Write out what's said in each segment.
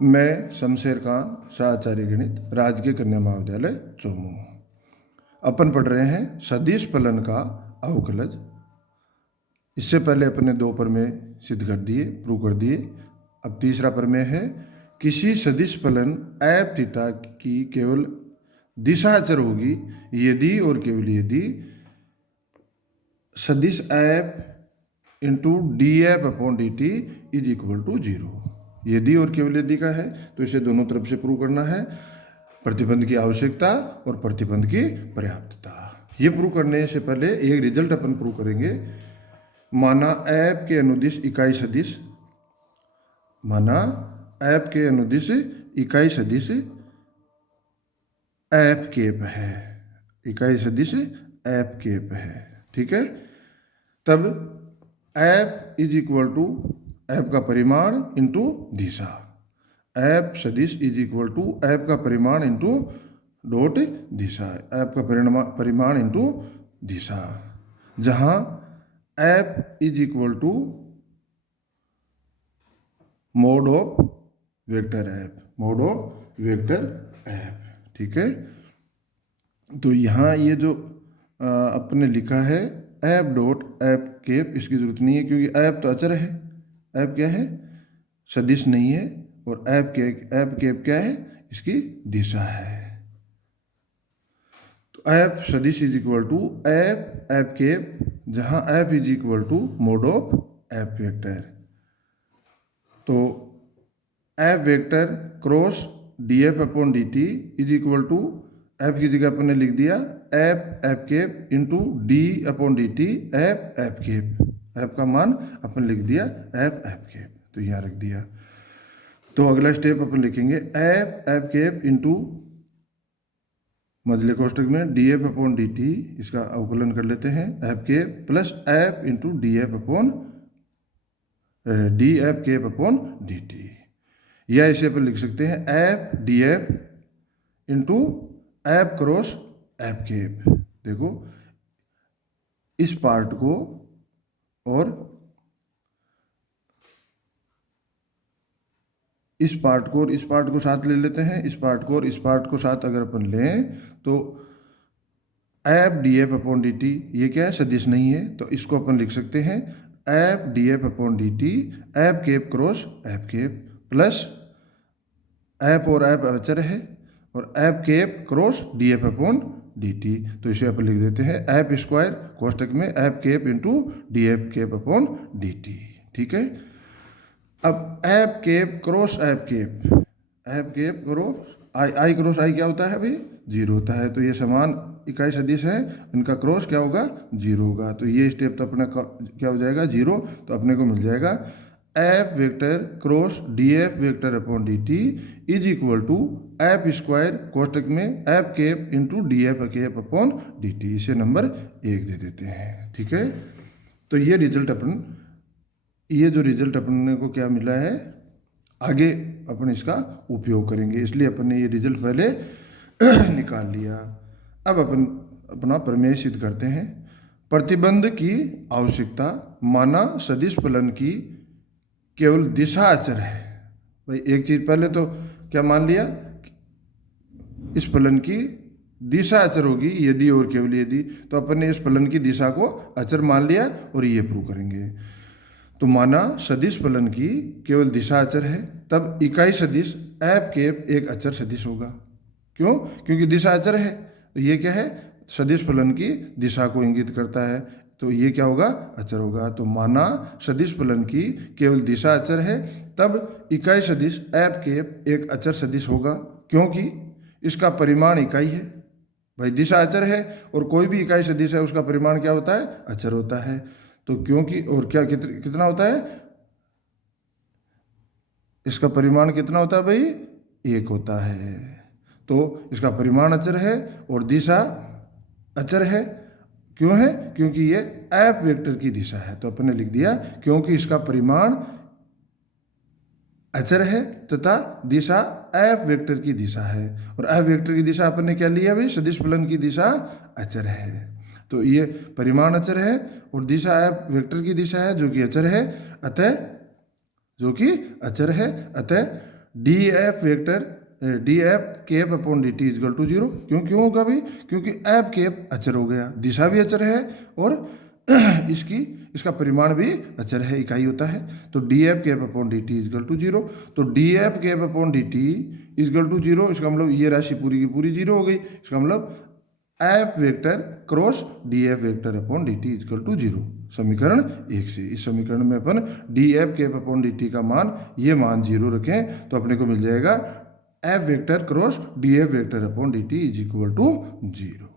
मैं शमशेर खान, शाहचार्य गणित, राजकीय कन्या महाविद्यालय चोमू। अपन पढ़ रहे हैं सदिश फलन का अवकलज। इससे पहले अपने दो प्रमेय सिद्ध कर दिए, प्रूव कर दिए। अब तीसरा प्रमेय है, किसी सदिश फलन एफ थीटा की केवल दिशा अचर होगी यदि और केवल यदि सदिश F into D F upon D T is equal to 0। यदि और केवल यदि का है तो इसे दोनों तरफ से प्रूव करना है, प्रतिबंध की आवश्यकता और प्रतिबंध की पर्याप्तता। ये प्रूव करने से पहले एक रिजल्ट अपन प्रूव करेंगे। माना एफ के अनुदिश इकाई सदिश, माना एफ के अनुदिश इकाई सदिश एफ केप है, इकाई सदिश एफ केप है, ठीक है। तब F is equal to F का परिमाण इंटू दिशा, एफ सदिश इज इक्वल टू एफ का परिमाण इंटू डॉट दिशा, एफ का परिमाण इंटू दिशा, जहां F is equal to mod of vector F, mod of vector F, ठीक है। तो यहाँ ये जो अपने लिखा है एफ डॉट एफ केप, इसकी जरूरत नहीं है क्योंकि एफ तो अचर है, एफ क्या है, सदिश नहीं है, और एफ केप क्या है, इसकी दिशा है। तो एफ सदिश is equal to F cap, जहां F is equal to mod of F vector. तो F vector cross D F upon D T is equal to F की जगह अपन ने लिख दिया F cap into D upon D T F cap, F का मान अपन लिख दिया एफ केप, तो यहाँ रख दिया। तो अगला स्टेप अपन लिखेंगे एफ केप इंटू मझले कोष्टक में D F upon D T, इसका अवकलन कर लेते हैं, F cap plus F into D F cap upon D T, या इसे अपन लिख सकते हैं F D F into F cross F cap. देखो इस पार्ट को और इस पार्ट को और इस पार्ट को साथ ले लेते हैं, इस पार्ट को और इस पार्ट को साथ अगर अपन लें तो F D F upon D T, ये क्या है, सदिश नहीं है, तो इसको अपन लिख सकते हैं F D F upon D T F cap cross F cap, plus F और एफ अचर है और F cap cross D F upon D T, तो इसे अपन लिख देते हैं एफ स्क्वायर कोष्टक में F cap into D F cap upon D T, ठीक है। अब F cap cross F cap cross I cross I क्या होता है भाई, 0 होता है, तो ये समान इकाई सदिश है, इनका क्रॉस क्या होगा, 0 होगा। तो ये स्टेप तो अपना क्या हो जाएगा, 0, तो अपने को मिल जाएगा F vector cross D F vector upon D T is equal to F square कोष्टक में F cap into D F cap upon D T, इसे नंबर 1 दे देते हैं, ठीक है। तो ये जो रिजल्ट अपने को क्या मिला है, आगे अपन इसका उपयोग करेंगे, इसलिए अपन ने ये रिजल्ट पहले निकाल लिया। अब अपन अपना प्रमेय सिद्ध करते हैं। प्रतिबंध की आवश्यकता, माना सदिश फलन की केवल दिशा अचर है। भाई एक चीज पहले तो क्या मान लिया, इस फलन की दिशा अचर होगी यदि और केवल यदि, तो अपन ने इस फलन की दिशा को अचर मान लिया और ये प्रूव करेंगे। तो माना सदिश फलन की केवल दिशा अचर है, तब इकाई सदिश एफ केप एक अचर सदिश होगा। क्यों, क्योंकि दिशा अचर है, तो ये क्या है, सदिश फलन की दिशा को इंगित करता है, तो ये क्या होगा, अचर होगा। तो माना सदिश फलन की केवल दिशा अचर है, तब इकाई सदिश एफ केप एक अचर सदिश होगा, क्योंकि इसका परिमाण इकाई है। भाई दिशा अचर है और कोई भी इकाई सदिश है, उसका परिमाण क्या होता है, अचर होता है। तो क्योंकि और क्या कितना होता है, इसका परिमाण कितना होता है भाई, 1 होता है। तो इसका परिमाण अचर है और दिशा अचर है। क्यों है, क्योंकि ये एफ वेक्टर की दिशा है, तो अपन ने लिख दिया क्योंकि इसका परिमाण अचर है तथा दिशा एफ वेक्टर की दिशा है, और एफ वेक्टर की दिशा अपन ने क्या लिया भाई, सदिश फलन की दिशा अचर है। तो ये परिमाण अचर है और दिशा एफ वेक्टर की दिशा है जो कि अचर है, अतः D F vector D F cap upon D T is equal to zero. क्यों होगा भाई? क्योंकि एफ केप अचर हो गया, दिशा भी अचर है और इसका परिमाण भी अचर है, इकाई होता है। तो D F cap upon D T is equal to zero. तो D F cap upon D T is equal to zero, इसका मतलब ये राशि पूरी की पूरी जीरो हो गई। इसका मतलब F vector cross D F vector upon D T is equal to zero. समीकरण 1 से इस समीकरण में अपन D F cap upon D T का मान, ये मान जीरो रखें तो अपने को मिल जाएगा F vector cross D F vector upon D T is equal to zero.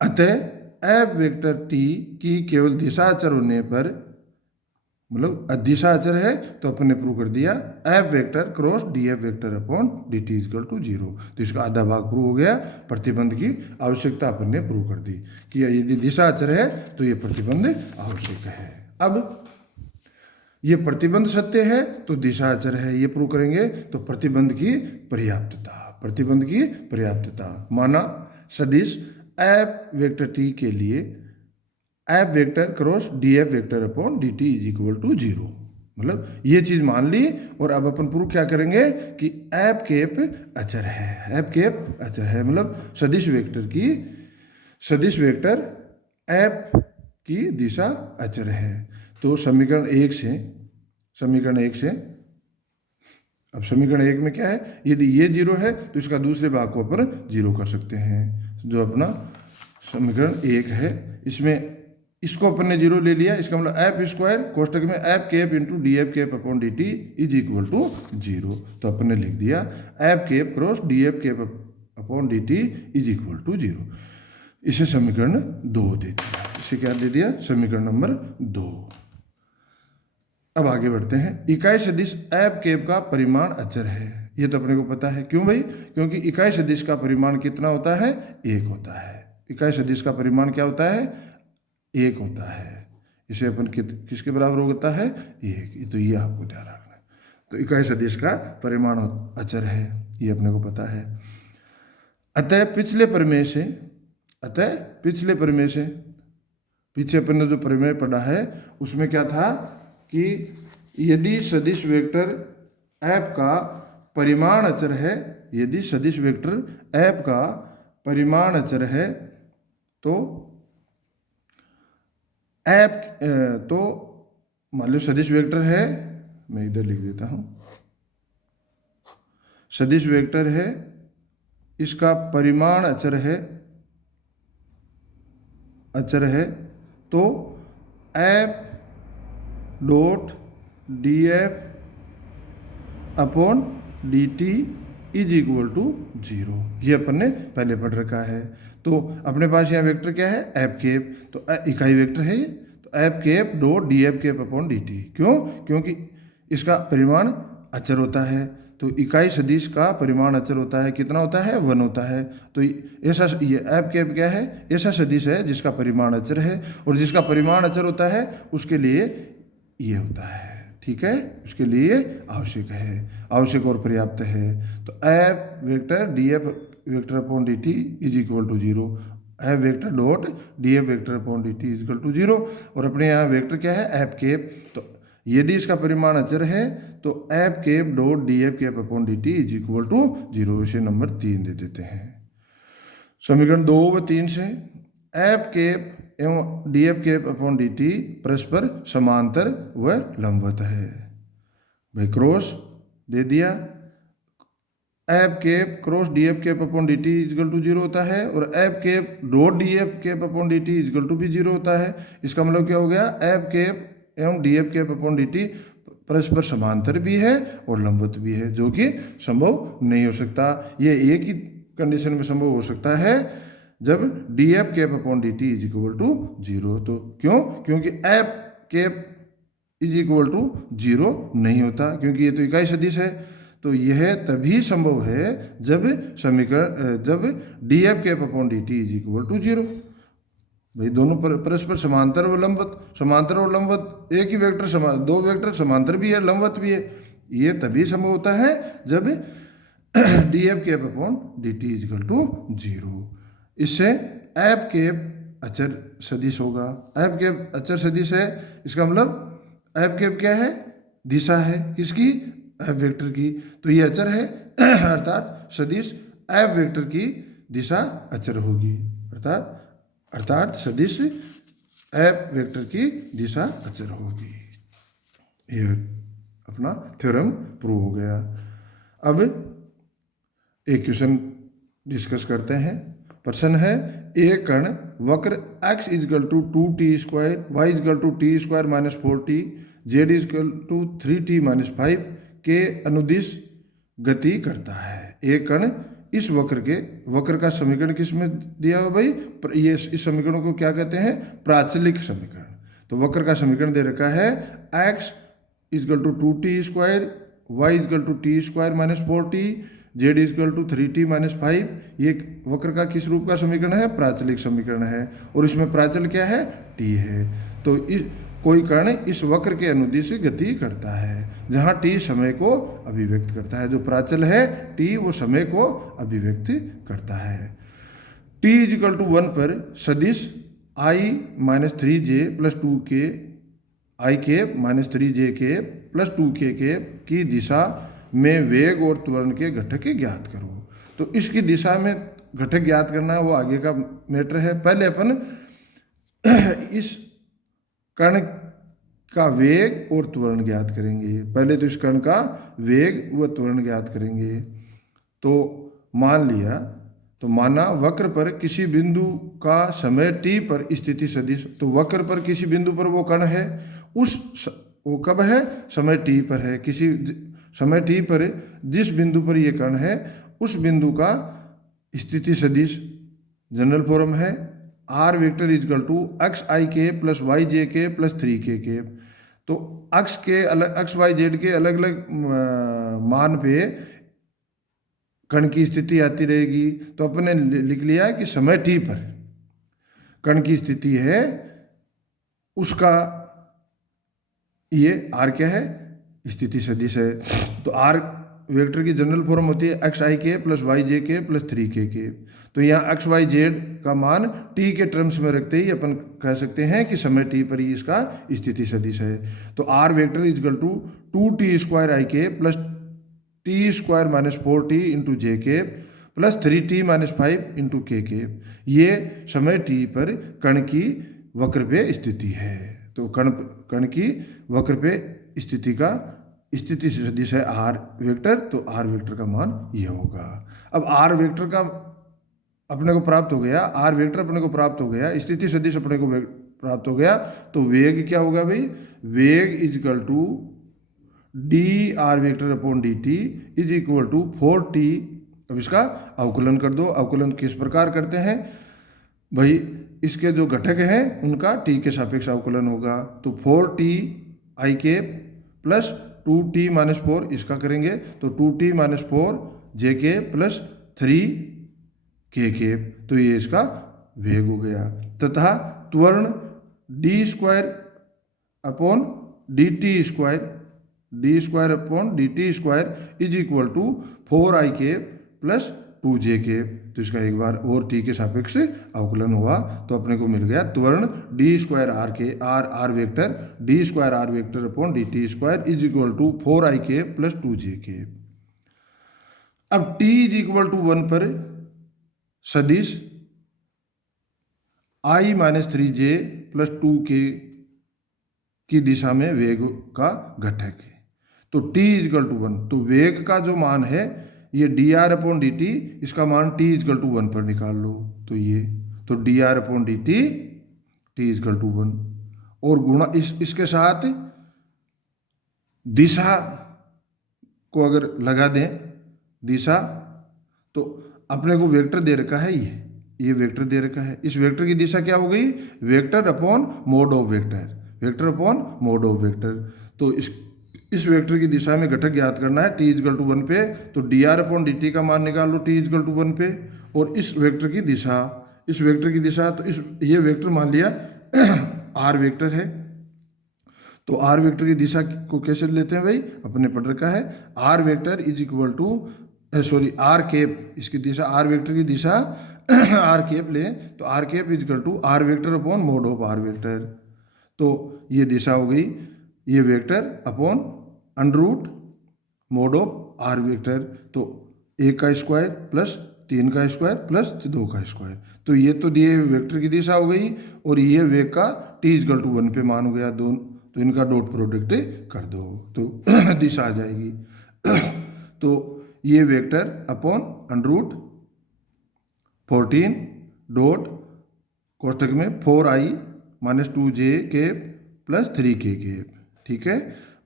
अतः एफ वेक्टर टी की केवल दिशा अचर होने पर, मतलब दिशा अचर है तो अपन ने प्रूव कर दिया F vector cross D F vector upon D T is equal to zero. तो इसका आधा भाग प्रूव हो गया। प्रतिबंध की आवश्यकता अपन ने प्रूव कर दी कि यदि दिशा अचर है तो ये प्रतिबंध आवश्यक है। अब ये प्रतिबंध सत्य है तो दिशा अचर है, ये प्रूव करेंगे। तो प्रतिबंध की पर्याप्तता माना सदिश एफ वेक्टर टी के लिए F vector cross D F vector upon D T is equal to zero. मतलब ये चीज मान ली और अब अपन प्रूव क्या करेंगे कि एफ केप अचर है। एफ केप अचर है मतलब सदिश वेक्टर एफ की दिशा अचर है। तो समीकरण 1 से अब समीकरण 1 में क्या है, यदि ये जीरो है तो इसका दूसरे भाग को अपन जीरो कर सकते हैं। जो अपना समीकरण 1 है, इसमें इसको अपन ने जीरो ले लिया। इसका मतलब एफ स्क्वायर कोष्टक में F cap into D F cap upon D T is equal to zero. तो अपन ने लिख दिया F cap cross D F cap upon D T is equal to zero. इसे समीकरण 2 दे दिया। इसे क्या दे दिया? समीकरण नंबर 2। अब आगे बढ़ते हैं। इकाई सदिश एफ केप का परिमाण अचर है, ये तो अपने को पता है। क्यों भाई? क्योंकि इकाई सदिश का परिमाण कितना होता है? 1 होता है। इकाई सदिश का परिमाण क्या होता है? 1 होता है। इसे अपन किसके बराबर होता है? 1। तो ये आपको ध्यान रखना है। तो इकाई सदिश का परिमाण अचर है, ये अपने को पता है। अतः पिछले प्रमेय से पीछे अपन ने जो प्रमेय पढ़ा है उसमें क्या था कि यदि सदिश वेक्टर एफ का परिमाण अचर है, यदि सदिश वेक्टर एफ का परिमाण अचर है तो एफ तो मान लो सदिश वेक्टर है, मैं इधर लिख देता हूं, सदिश वेक्टर है, इसका परिमाण अचर है तो F dot D F upon D T is equal to zero. ये अपन ने पहले पढ़ रखा है। तो अपने पास यहाँ वेक्टर क्या है? F cap. तो इकाई वेक्टर है ये, तो F cap dot D F cap upon D T. क्यों? क्योंकि इसका परिमाण अचर होता है। तो इकाई सदिश का परिमाण अचर होता है, कितना होता है? 1 होता है। तो ऐसा ये एफ केप क्या है? ऐसा सदिश है जिसका परिमाण अचर है, और जिसका परिमाण अचर होता है उसके लिए ये होता है। ठीक है, उसके लिए आवश्यक और पर्याप्त है। तो F vector D F vector upon D T is equal to zero. F vector dot D F vector upon D T is equal to zero. और अपने यहाँ वेक्टर क्या है? F cap. तो यदि इसका परिमाण अचर है तो F cap dot D F cap upon D T is equal to zero. इसे नंबर 3 दे देते हैं। समीकरण 2 व 3 से एफ केप एवं D F cap upon D T परस्पर समांतर व लंबवत है। भाई क्रॉस दे दिया, F cap cross D F cap upon D T is equal to zero होता है, और F cap dot D F cap upon D T is equal to भी जीरो होता है। इसका मतलब क्या हो गया? एफ केप एवं D F cap upon D T परस्पर समांतर भी है और लंबवत भी है, जो कि संभव नहीं हो सकता। ये एक ही कंडीशन में संभव हो सकता है जब d F cap upon D T is equal to zero. तो क्यों? क्योंकि f cap is equal to zero नहीं होता, क्योंकि ये तो इकाई सदिश है। तो यह तभी संभव है जब d F cap upon D T is equal to zero. भाई दोनों परस्पर समांतर और लंबवत एक ही वेक्टर, दो वेक्टर समांतर भी है लंबवत भी है। ये तभी संभव होता है जब d F cap upon D T is equal to zero. इससे एफ केप अचर सदिश होगा। एफ केप अचर सदिश है, इसका मतलब एफ केप क्या है? दिशा है। किसकी? एफ वेक्टर की, तो ये अचर है अर्थात सदिश एफ वेक्टर की दिशा अचर होगी, अर्थात सदिश एफ वेक्टर की दिशा अचर होगी। ये अपना थ्योरम प्रूव हो गया। अब एक क्वेश्चन डिस्कस करते हैं। प्रश्न है, एक कण वक्र x is equal to 2t², y is equal to t² minus 4t, z is equal to 3t minus 5 के अनुदिश गति करता है। एक कण इस वक्र का समीकरण किस में दिया हो भाई? ये इस समीकरण को क्या कहते हैं? प्राचलिक समीकरण। तो वक्र का समीकरण दे रखा है x is equal to 2t², y is equal to t² minus 4t, z is equal to 3t minus 5। ये वक्र का किस रूप का समीकरण है? प्राचलिक समीकरण है। और इसमें प्राचल क्या है? t है। तो कोई कण इस वक्र के अनुदिश गति करता है जहाँ t समय को अभिव्यक्त करता है। जो प्राचल है t वो समय को अभिव्यक्त करता है। t इजकल टू 1 पर सदिश i minus 3j plus 2k i cap minus 3j cap plus 2k cap की दिशा में वेग और त्वरण के घटक ज्ञात करो। तो इसकी दिशा में घटक ज्ञात करना वो आगे का मैटर है। पहले अपन इस कण का वेग और त्वरण ज्ञात करेंगे। पहले तो इस कण का वेग व त्वरण ज्ञात करेंगे। तो माना वक्र पर किसी बिंदु का समय t पर स्थिति सदिश। तो वक्र पर किसी बिंदु पर वो कण है, वो कब है? समय t पर है। किसी समय t पर जिस बिंदु पर ये कण है उस बिंदु का स्थिति सदिश जनरल फॉर्म है r vector is equal to X I के प्लस वाई जे के प्लस 3k के। तो एक्स वाई जेड के अलग अलग मान पे कण की स्थिति आती रहेगी। तो अपने लिख लिया कि समय t पर कण की स्थिति है, उसका ये r क्या है? स्थिति सदिश है। तो r वेक्टर की जनरल फॉर्म होती है एक्स आई के प्लस वाई जे के प्लस 3k के। तो यहाँ एक्स वाई जेड का मान t के टर्म्स में रखते ही अपन कह सकते हैं कि समय t पर ही इसका स्थिति सदिश है। तो r vector is equal to 2t² i के plus t² minus 4t into जे के प्लस 3t माइनस 5 इंटू के के। ये समय t पर कण की वक्र पे स्थिति है। तो कण की वक्र पे स्थिति सदिश है r वेक्टर। तो r वेक्टर का मान ये होगा। अब r वेक्टर का अपने को प्राप्त हो गया, r वेक्टर अपने को प्राप्त हो गया, स्थिति सदिश अपने को प्राप्त हो गया। तो वेग क्या होगा भाई? वेग is equal to d r vector upon D T is equal to 4t। अब इसका अवकलन कर दो। अवकलन किस प्रकार करते हैं भाई? इसके जो घटक हैं उनका t के सापेक्ष अवकलन होगा। तो 4t आई के प्लस 2t माइनस 4 इसका करेंगे तो 2t माइनस 4 जे के प्लस 3k के। तो ये इसका वेग हो गया। तथा त्वरण d² upon d² upon dt² is equal to 4i के प्लस 2j के। तो इसका एक बार और t के सापेक्ष अवकलन हुआ तो अपने को मिल गया त्वरण d² r के r vector d² r vector upon dt² is equal to 4i के प्लस 2j के। अब t इज इक्वल टू 1 पर सदिश i minus 3j plus 2k की दिशा में वेग का घटक है। तो t इजकल टू 1, तो वेग का जो मान है ये dr अपॉन dt, इसका मान t इजकल टू 1 पर निकाल लो। तो ये तो dr upon dt t is equal to 1 और गुणा इसके साथ दिशा को अगर लगा दें दिशा, तो अपने को वेक्टर दे रखा है, ये वेक्टर दे रखा है। इस वेक्टर की दिशा क्या हो गई? Vector upon mod of vector, vector upon mod of vector. तो इस वेक्टर की दिशा में घटक ज्ञात करना है t इजकल टू 1 पे। तो dr अपॉन dt का मान निकाल लो t इजकल टू 1 पे। और इस वेक्टर की दिशा तो ये वेक्टर मान लिया r वेक्टर है। तो r वेक्टर की दिशा को कैसे लेते हैं भाई? अपने पढ़ रखा है r vector is equal to r cap, इसकी दिशा r वेक्टर की दिशा r केप ले तो r cap is equal to r vector upon mod of r vector. तो ये दिशा हो गई, ये vector upon under root mod of r vector, तो 1 का स्क्वायर प्लस 3 का स्क्वायर प्लस 2 का स्क्वायर। तो ये तो दिए वेक्टर की दिशा हो गई, और ये वेग का t इक्वल टू 1 पे मान हो गया दोनों, तो इनका डॉट प्रोडक्ट कर दो तो दिशा आ जाएगी। तो ये vector upon under root 14 dot कोष्टक में 4i minus 2j cap plus 3k cap. ठीक है,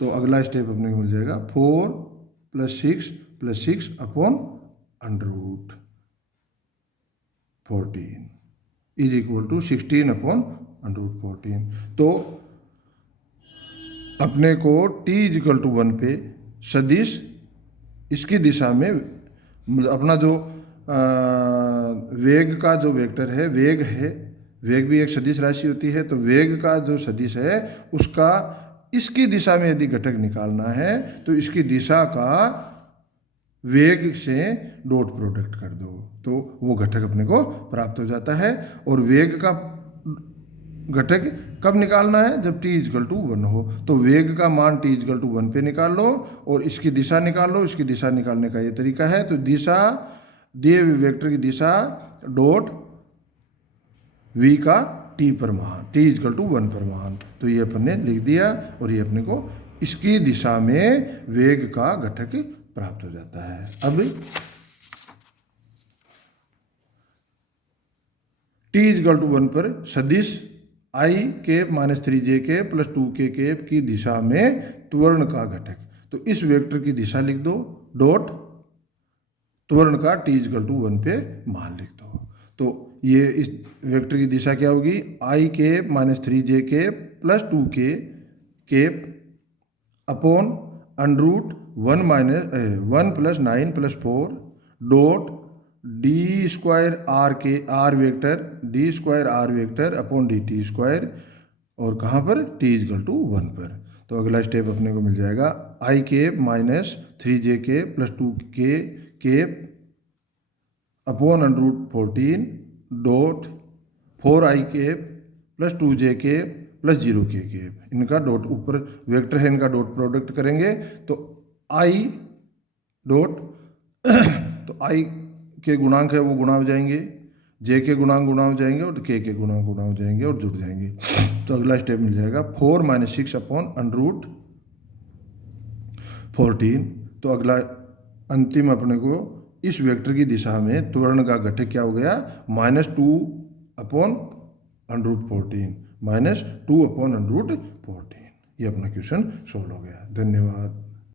तो अगला स्टेप अपने को मिल जाएगा 4 plus 6 upon under root 14 is equal to 16 upon under root 14। तो अपने को t इज इक्वल टू 1 पे सदिश इसकी दिशा में अपना जो वेग का जो वेक्टर है, वेग भी एक सदिश राशि होती है, तो वेग का जो सदिश है उसका इसकी दिशा में यदि घटक निकालना है तो इसकी दिशा का वेग से डॉट प्रोडक्ट कर दो, तो वो घटक अपने को प्राप्त हो जाता है। और वेग का घटक कब निकालना है? जब t इक्वल टू 1 हो। तो वेग का मान t इक्वल टू 1 पे निकाल लो और इसकी दिशा निकाल लो। इसकी दिशा निकालने का ये तरीका है। तो दिशा दिए हुए वेक्टर की दिशा डॉट v का t पर मान, t इक्वल टू 1 पर मान, तो ये अपन ने लिख दिया और ये अपने को इसकी दिशा में वेग का घटक प्राप्त हो जाता है। अब t इक्वल टू 1 पर सदिश i cap minus 3j cap plus 2k cap की दिशा में त्वरण का घटक, तो इस वेक्टर की दिशा लिख दो, डॉट त्वरण का t इक्वल टू 1 पे मान लिख दो। तो ये इस वेक्टर की दिशा क्या होगी? i cap minus 3j cap plus 2k cap upon under root 1 plus 9 plus 4 dot d square r vector upon D t square, और कहाँ पर? t इक्वल टू 1 पर। तो अगला स्टेप अपने को मिल जाएगा i cap minus 3j cap plus 2k cap upon under root 14 dot 4i cap plus 2j cap plus 0k cap, इनका डॉट ऊपर वेक्टर है, इनका डॉट प्रोडक्ट करेंगे तो i डॉट तो i के गुणांक है वो गुणा हो जाएंगे, j के गुणांक गुणा हो जाएंगे और k के गुणांक गुणा हो जाएंगे और जुड़ जाएंगे। तो अगला स्टेप मिल जाएगा 4 माइनस 6 अपॉन अंडर रूट 14। तो अगला अंतिम अपने को इस वेक्टर की दिशा में त्वरण का घटक क्या हो गया? -2 upon under root 14, -2 upon under root 14। ये अपना क्वेश्चन सोल्व हो गया। धन्यवाद।